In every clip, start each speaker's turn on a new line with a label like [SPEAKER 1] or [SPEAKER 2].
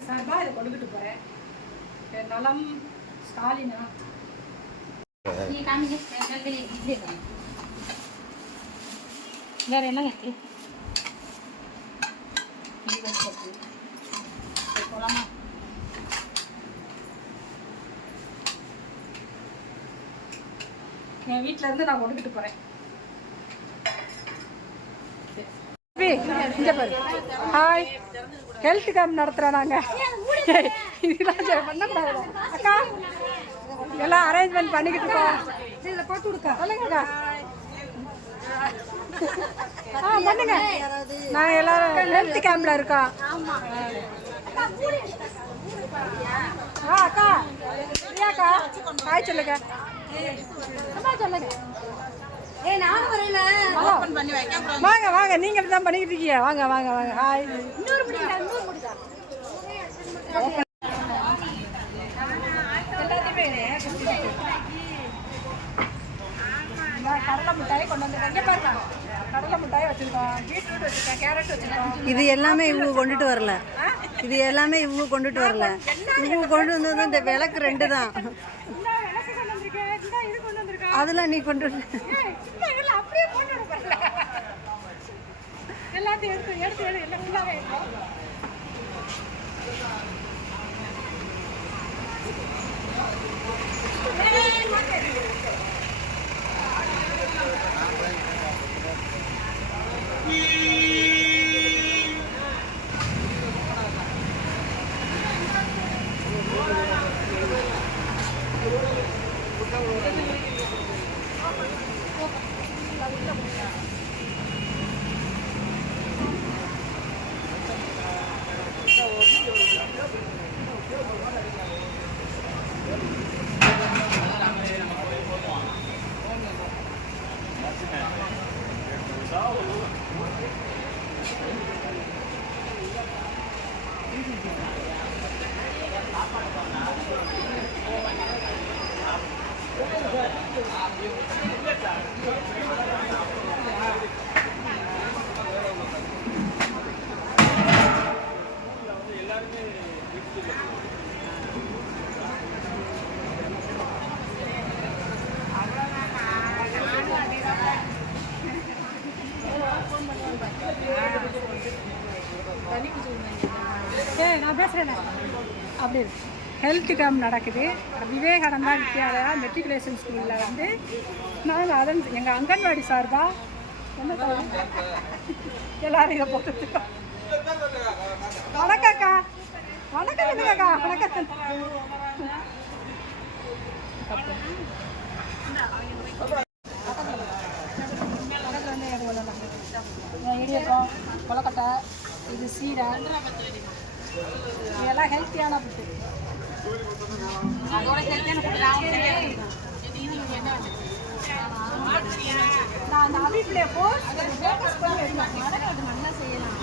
[SPEAKER 1] சார்பாக இதை கொண்டுகிட்டு போகிறேன் நலம் ஸ்டாலினா.
[SPEAKER 2] நீ வேற வேற என்ன இருக்கு போலாமா.
[SPEAKER 1] என் வீட்ல இருந்து நான் கொண்டுகிட்டு போகிறேன் ஹாய் ஹெல்த் கேம்ப் நடத்துகிறோம் நாங்கள் இதெல்லாம் பண்ணக்கூடாது. அக்கா எல்லாம் அரேஞ்ச்மெண்ட் பண்ணிக்கிட்டு இருக்கோம். இதில் போட்டு கொடுக்க. சொல்லுங்கக்கா ஆ பண்ணுங்க. நான் எல்லாரும் ஹெல்த் கேம்ப்ல இருக்கோம். ஆ அக்கா. பிரியாக்கா ஹாய் சொல்லுங்க. சொல்லுங்க. வாங்க. வாங்க நீங்க தான் பண்ணிக்கிட்டு இருக்கீங்க. வாங்க வாங்க வாங்க. ஹாய்
[SPEAKER 3] இது எல்லாமே இவங்க கொண்டுட்டு வரல. இது எல்லாமே இவங்க கொண்டுட்டு வரல. இவங்க கொண்டு வந்தது இந்த விளக்கு ரெண்டு தான். அதெல்லாம் நீ கொண்டு
[SPEAKER 1] எல்லாத்தையும் எடுத்து எடுத்து எடு எல்லாம் ஃபுல்லாகவே இருக்கும் ஏய் நான் பேசுகிறேன் அப்படி ஹெல்த் கேம்ப் நடக்குது. விவேகானந்தா வித்யாலயா மெட்ரிகுலேஷன் ஸ்கூலில் வந்து நாங்கள் அதன் எங்கள் அங்கன்வாடி சார்பா என்ன எல்லாரையும் எல்லாரும் இதை போட்டுருக்கோம் இடியப்பம் கொலக்கட்டை இது சீடை இதெல்லாம் ஹெல்த்தியான ஃபுட்டு
[SPEAKER 2] அதோட ஹெல்த்தியான ஃபுட் நான்
[SPEAKER 1] அந்த அபிப்பிளே போஸ் ஃபோக்கஸ் பண்ணி
[SPEAKER 2] நல்லா செய்யலாம்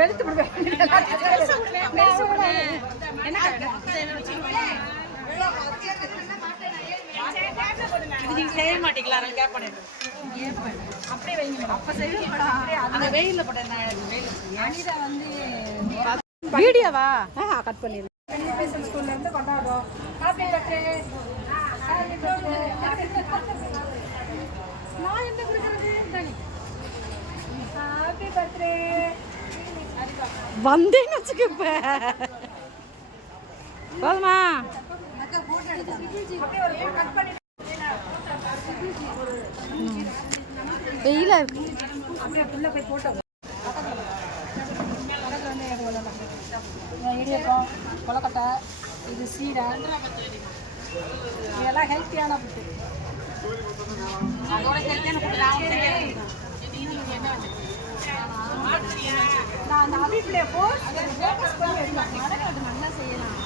[SPEAKER 1] வெளுத்து விடுவேன்
[SPEAKER 2] செய்ய மாட்டீங்களா? கேட்பேன்
[SPEAKER 1] அப்படியே வைங்க. அப்போ அனிதா வந்து
[SPEAKER 3] வீடியோவா?
[SPEAKER 1] கட் ஸ்கூல்ல இருந்து கொண்டாடுறோம். நான் என்ன கொடுக்குறது தனி ஹாப்பி பர்த்டே
[SPEAKER 3] வந்தேன்னு வச்சுக்க இப்ப போதுமா? வெயில இருக்கு.
[SPEAKER 1] இடியப்பம் கொலக்கட்டை இது சீடை இதெல்லாம் ஹெல்த்தியான ஃபுட்டு
[SPEAKER 2] அதோட ஹெல்த்தியான ஃபுட்டு நான்
[SPEAKER 1] நான் அந்த அபிப்பிளே போஸ் ஃபோக்கஸ் பண்ணி வைப்பேன்
[SPEAKER 2] அது நல்லா செய்யலாம்.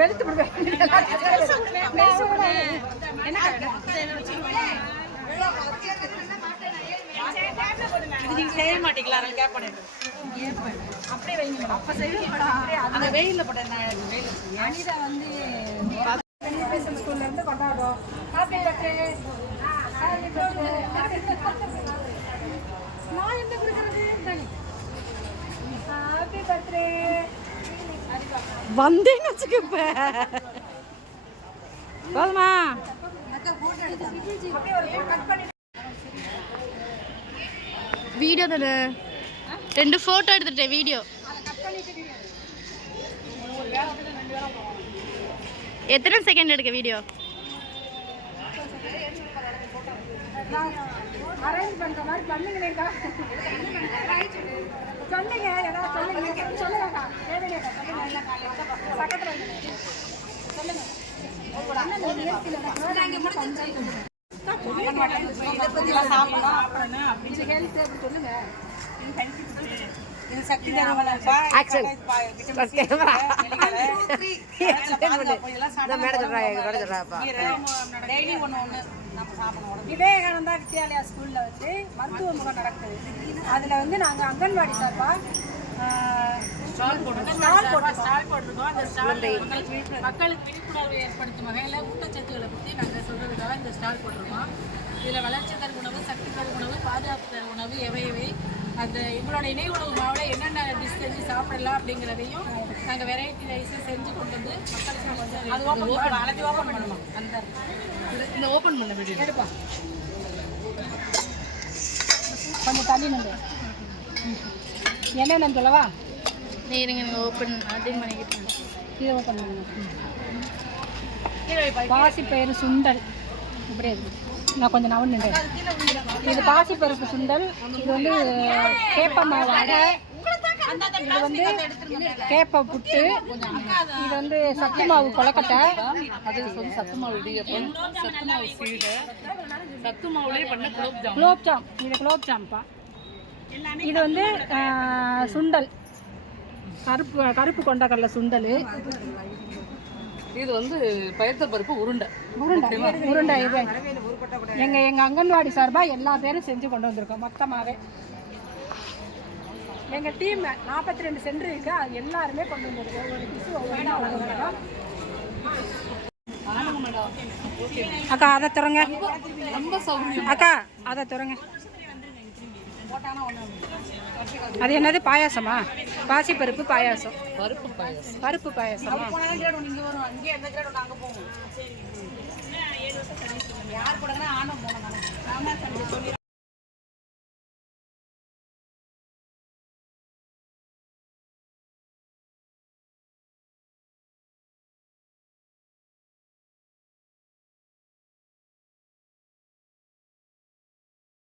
[SPEAKER 1] வெளுத்து விடுவேன்
[SPEAKER 2] செய்ய மாட்டீங்களா நான் கேட்பேன்
[SPEAKER 1] அப்படியே வைங்க. அப்போ
[SPEAKER 2] அந்த வெயில்
[SPEAKER 1] அனிதா வந்து எஜுகேஷன் ஸ்கூல்ல இருந்து கொண்டாடுறோம். ஹாப்பி பர்த்டே ஹாப்பி பர்த்டே நான் என்ன ஹாப்பி பர்த்டே
[SPEAKER 3] வந்தேன்னு வச்சுக்க இப்ப. போதுமா?
[SPEAKER 2] வீடியோ தானே ரெண்டு ஃபோட்டோ எடுத்துட்டேன் வீடியோ. எத்தனை செகண்ட் எடுக்க வீடியோ?
[SPEAKER 1] அரேஞ்ச் பண்ற மாதிரி பண்ணுங்களேக்கா சொல்லுங்க ஏதாவது சொல்லுங்க. சொல்லுங்கக்கா. சொல்லுங்க. பக்கத்துல. சொல்லுங்க. சொல்லுங்க. விவேகானந்தா வித்யாலயா ஸ்கூல்ல வந்து மருத்துவ முகாம் நடக்குது. அதுல வந்து நாங்க அங்கன்வாடி சார்பா ஸ்டால் போட்டிருக்கோம்.
[SPEAKER 4] அந்த ஸ்டால் மக்களுக்கு விழிப்புணர்வு ஏற்படுத்தும் வகையில் ஊட்டச்சத்துக்களை பற்றி நாங்கள் சொல்கிறதுக்காக இந்த ஸ்டால் போட்டிருக்கோம். இதில் வளர்ச்சி தரும் உணவு சக்தி தரும் உணவு பாதுகாப்பு தரும் உணவு எவை எவை அந்த எங்களோட இணை உணவு மாவில் என்னென்ன டிஷ் செஞ்சு சாப்பிடலாம் அப்படிங்கிறதையும் நாங்கள் வெரைட்டி ரைஸை செஞ்சு கொண்டு வந்து மக்களுக்கு அது ஓப்பன் ஓப்பன் பண்ணணும். அந்த இந்த ஓப்பன் பண்ண வீடியோ
[SPEAKER 1] எடுப்பா. கொஞ்சம் தள்ளி நின்று என்னென்னு சொல்லவா?
[SPEAKER 2] இருங்க நீங்கள் ஓப்பன் அட்டன் பண்ணிக்கிட்டேன்
[SPEAKER 1] இதை ஓப்பன் பண்ணுங்க பாசிப்பயிறு சுண்டல். இப்படியே இருக்கு நான் கொஞ்சம் நவன் நின்று இது பாசிப்பருப்பு சுண்டல். இது வந்து கேப்ப மாவு அடை வந்து கேப்ப புட்டு இது வந்து சத்து மாவு கொலக்கட்டை
[SPEAKER 4] அது வந்து சத்து மாவு இடியப்பம் சத்து மாவு சீடை சத்து மாவுலேயே பண்ண குலோப் ஜாம்.
[SPEAKER 1] குலோப் ஜாம். இது குலோப் ஜாம்ப்பா. இது வந்து சுண்டல். கருப்பு கருப்பு கொண்டக்கடலை சுண்டல்.
[SPEAKER 4] இது வந்து பயத்த பருப்பு உருண்டை.
[SPEAKER 1] உருண்டை. உருண்டை இது. எங்க எங்க அங்கன்வாடி சார்பா எல்லா பேரும் செஞ்சு கொண்டு வந்திருக்கோம். மொத்தமாவே. எங்கள் டீம் நாற்பத்தி ரெண்டு சென்டர் இருக்கு. அது எல்லாருமே கொண்டு வந்திருக்கோம் ஒவ்வொரு டிஷ் ஒவ்வொன்றா மேடம் அக்கா அதை திறங்க.
[SPEAKER 4] ரொம்ப
[SPEAKER 1] அக்கா அதை திறங்க. அது என்னது? பாயாசமா? பாசிப்பருப்பு பாயாசம்.
[SPEAKER 4] பருப்பு பாயாசம்?
[SPEAKER 1] பருப்பு பாயாசமா